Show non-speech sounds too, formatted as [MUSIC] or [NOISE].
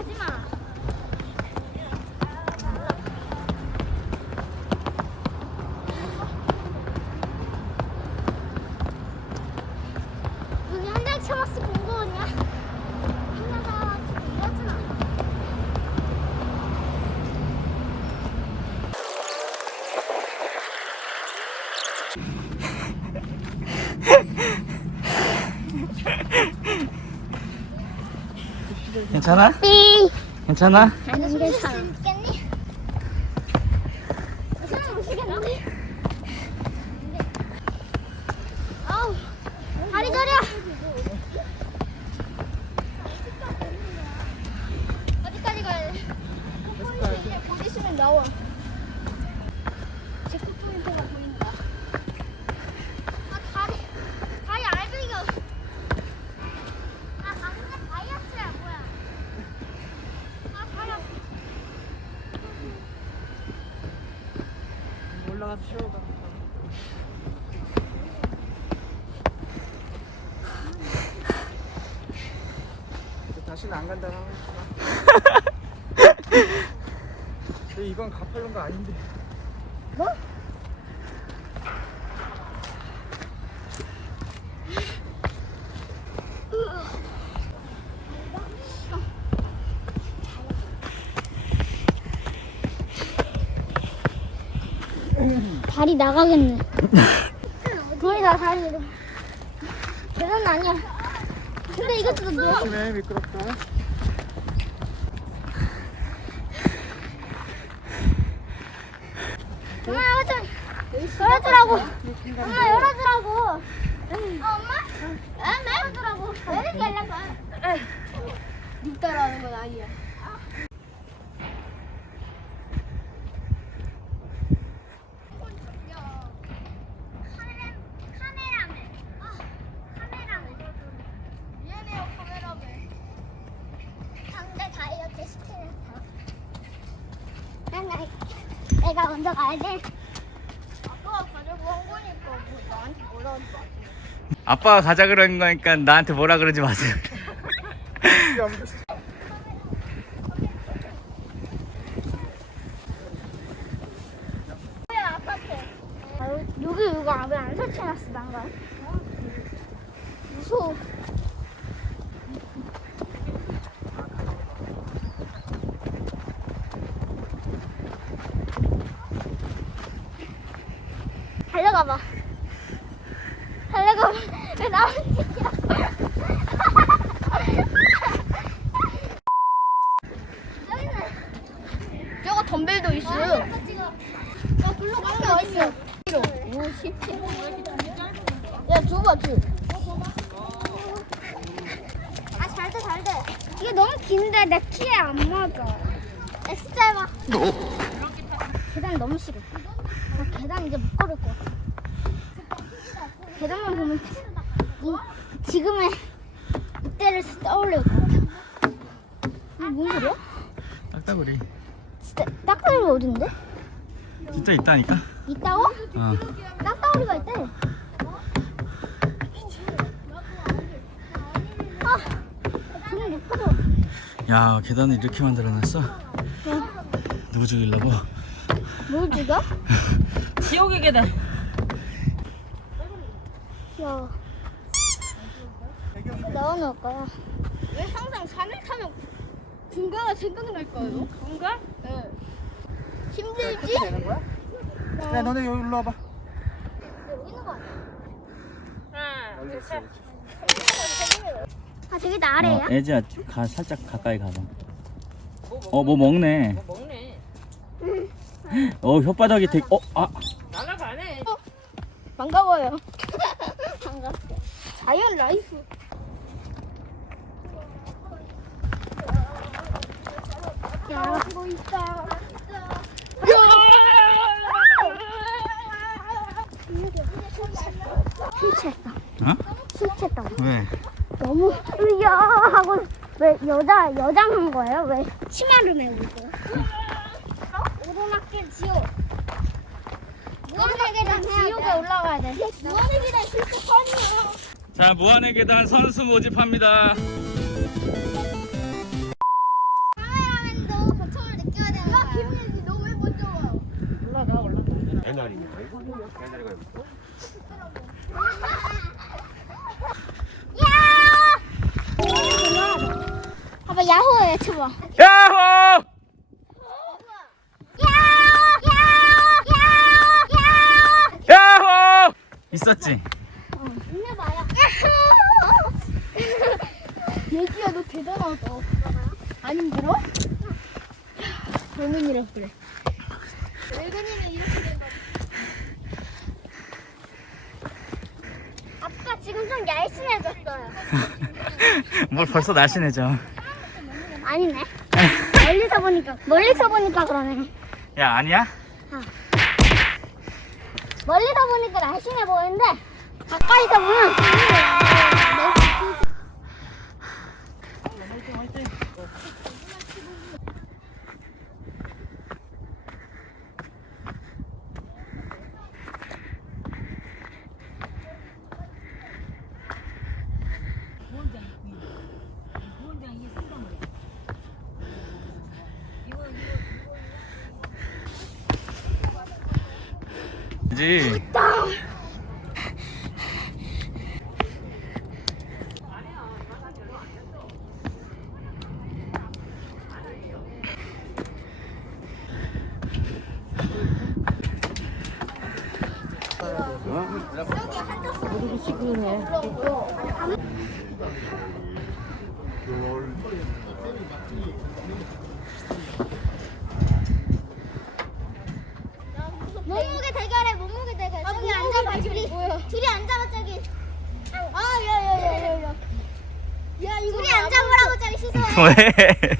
하지 마. 여기 한달 참았어 공고원이야. 한나가 이러진 않아. 괜찮아? 삐. 괜찮아? 괜찮아. 있겠니? 사람 오시겠니? 아우 다리 저려. 어디까지 가야 돼? 포인트 거기 있으면 나와. 체크 포인트가 보인다. 아 다리 다리 알배기가. 아 방금 다이어트야 뭐야? 아 다리 아파. 올라가서 쉬어가. 다시는 안 간다고 하고 있지만. 근데 이건 가팔른 거 아닌데. 다리 나가겠네. 보이다 다리. 계단 아니야. 근데 이것도 너 조심해 미끄럽다. 엄마 열어줘. 열어주라고. 엄마 열어주라고. 어, 엄마? 아, 나 열어주라고. 왜 이렇게 하려고? 닉 따라하는 건 아니야. 먼저 가야 돼. 아빠가 가자고 한 거니까 뭐 나한테 뭐라 하지 마. 아빠가 가자 그런 거니까 나한테 뭐라 그러지 마세요. 뭐야 아파트. 아, 여기 이거 왜안 설치해놨어 난가? 무서워. 달려가봐. 달려가봐. 왜 나만 찍냐? 저거 덤벨도 있어. 거 있어. 오, 시티. 야, 줘봐, 줘. 아, 잘 돼, 잘 돼. 이게 너무 긴데 내 키에 안 맞아. X 짧아. 계단 너무 싫어. 나 계단 이제 못 걸을 것 같아. 계단만 보면 이, 지금의 이때를 떠올릴 것 같아. 이게 뭔 소리야? 딱따구리. 진짜 딱따구리가 어딘데? 진짜 있다니까. 있다고? 어. 딱따구리가 있대. 아. 야 계단을 이렇게 만들어놨어. 누구 죽이려고? 뭘 죽여? 지옥의 계단. 야. 넣어놓을 거야. 왜 항상 산을 타면 군가가 생각날까요? 군가? 네. 힘들지? 되는 거야? 야 너네 여기 일로 와봐. 여기 있는 거 아니야? 하나, 얼른 있어. 아, 저기 나 아래야? 애지야 가 살짝 가까이 가봐. 어 뭐 먹네. 먹네. 어 혓바닥이 되게 어아 날아가네. 반가워요. 자연 라이프. 야, 뭐 있다. 술 취했어. 어? 술 취했다. 왜? 너무 으야 하고 왜 여자 여장 한 거예요? 왜 치마를 메고 있어요? 오르막길 지옥. 무한의 계단 지옥에 올라가야 돼. 무한의 계단 진짜 뻔이야. 자 무한의 계단 선수 모집합니다. 카메라맨도 고통을 느껴야 되는 거야. 김예지 너왜 먼저 와요? 올라가 올라가 옛날이니까 옛날이가 있고 야호 유튜버. 야호! 야호 야호 야호 야호! 있었지? 얘기야 너 대단하다. 안 힘들어? 젊은이라 그래. 늙은이는 이렇게 된 거지. 아빠 지금 좀 날씬해졌어요. [LAUGHS] 뭘 벌써 날씬해져. 아니네. 멀리서 보니까 멀리서 보니까 그러네. 야, 아니야? 멀리서 보니까 날씬해 보이는데 가까이서 보면 그지? 몸무게 대결해 몸무게 대결. 저기 앉아봐 둘이 둘이 앉아봐 저기. 아야야야야야. 야 이거 둘이 앉아보라고 저